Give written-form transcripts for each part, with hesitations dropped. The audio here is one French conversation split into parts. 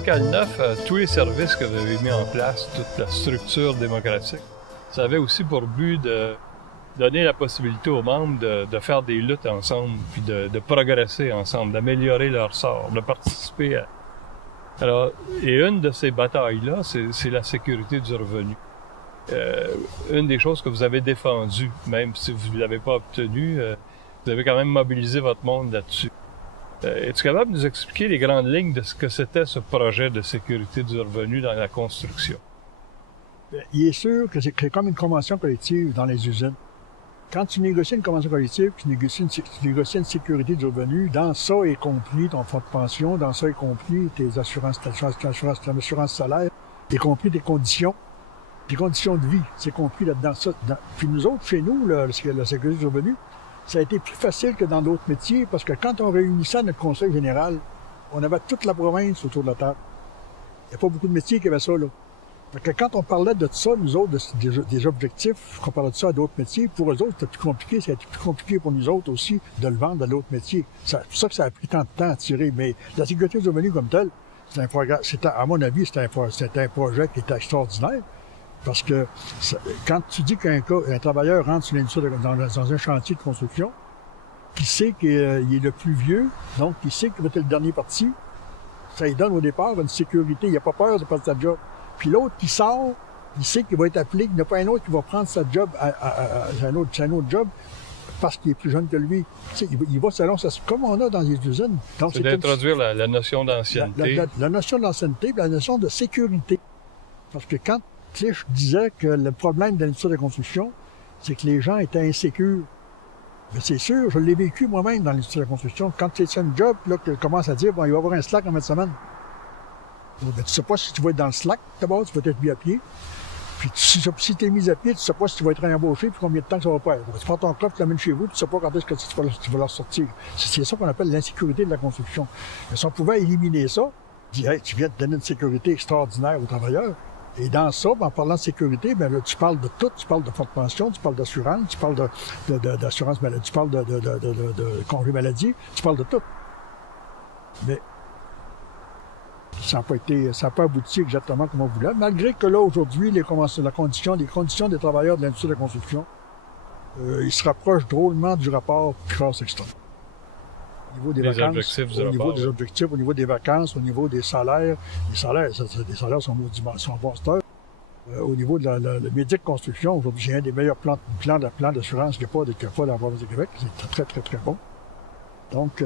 Local 9, tous les services que vous avez mis en place, toute la structure démocratique, ça avait aussi pour but de donner la possibilité aux membres de faire des luttes ensemble, puis de progresser ensemble, d'améliorer leur sort, de participer à... Alors, et une de ces batailles-là, c'est la sécurité du revenu. Une des choses que vous avez défendues, même si vous ne l'avez pas obtenue, vous avez quand même mobilisé votre monde là-dessus. Es-tu capable de nous expliquer les grandes lignes de ce que c'était ce projet de sécurité du revenu dans la construction? Bien, il est sûr que c'est comme une convention collective dans les usines. Quand tu négocies une convention collective, tu négocies une sécurité du revenu, dans ça est compris ton fonds de pension, dans ça est compris tes assurances salaire, y compris tes conditions de vie, c'est compris là-dedans. Puis nous autres, chez nous, la sécurité du revenu, ça a été plus facile que dans d'autres métiers, parce que quand on réunissait à notre conseil général, on avait toute la province autour de la table. Il n'y a pas beaucoup de métiers qui avaient ça, là. Fait que quand on parlait de ça, nous autres, des objectifs, qu'on parlait de ça à d'autres métiers, pour eux autres, c'était plus compliqué. Ça a été plus compliqué pour nous autres aussi de le vendre à d'autres métiers. C'est pour ça que ça a pris tant de temps à tirer. Mais la sécurité du revenu comme telle, c'est un programme, à mon avis, c'était un projet qui était extraordinaire. Parce que quand tu dis qu'un travailleur rentre sur l'industrie dans un chantier de construction, qui sait qu'il est le plus vieux, donc il sait qu'il va être le dernier parti, ça lui donne au départ une sécurité. Il n'a pas peur de perdre sa job. Puis l'autre qui sort, il sait qu'il va être appelé, qu'il n'y a pas un autre qui va prendre sa job un autre job parce qu'il est plus jeune que lui. Tu sais, il va selon ça, comme on a dans les usines. C'est d'introduire la notion d'ancienneté. La notion d'ancienneté et la notion de sécurité. Parce que quand tu sais, je disais que le problème de l'industrie de la construction, c'est que les gens étaient insécures. Mais c'est sûr, je l'ai vécu moi-même dans l'industrie de la construction. Quand tu es sur un job, là, que tu commences à dire, bon, il va y avoir un slack en fin de semaine. Ben, tu sais pas si tu vas être dans le slack, d'abord, tu vas être mis à pied. Puis si tu es mis à pied, tu sais pas si tu vas être réembauché, puis combien de temps que ça va faire. Tu prends ton coffre, tu l'amènes chez vous, tu sais pas quand est-ce que tu vas leur sortir. C'est ça qu'on appelle l'insécurité de la construction. Mais si on pouvait éliminer ça, dire, hey, tu viens de donner une sécurité extraordinaire aux travailleurs. Et dans ça, en parlant de sécurité, ben là, tu parles de tout. Tu parles de fonds de pension, tu parles d'assurance, tu parles d'assurance maladie, tu parles de congé maladie, tu parles de tout. Mais ça n'a pas abouti exactement comme on voulait, malgré que là, aujourd'hui, les conditions des travailleurs de l'industrie de la construction, ils se rapprochent drôlement du rapport Picard-Sexton. Au niveau des vacances, des objectifs, au niveau des vacances, au niveau des salaires. Les salaires sont bons cette heure. Au niveau de la médic construction, aujourd'hui, j'ai un des meilleurs plans d'assurance qu'il n'y a pas dans la province de Québec. C'est très, très, très bon. Donc,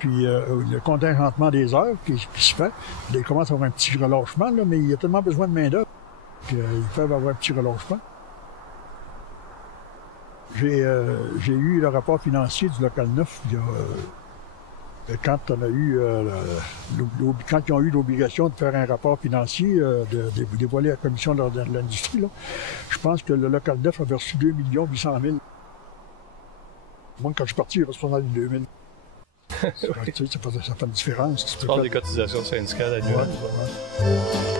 puis le contingentement des heures qui se fait, il commence à avoir un petit relâchement, là, mais il y a tellement besoin de main-d'œuvre qu'ils peuvent avoir un petit relâchement. J'ai eu le rapport financier du Local 9 quand on a eu quand ils ont eu l'obligation de faire un rapport financier, de dévoiler à la commission de l'industrie, là, je pense que le Local 9 avait reçu 2 800 000. Moi, quand je suis parti, il restait 2 000. Oui. Ça fait une différence. Tu parles des cotisations syndicales annuelles. Ouais.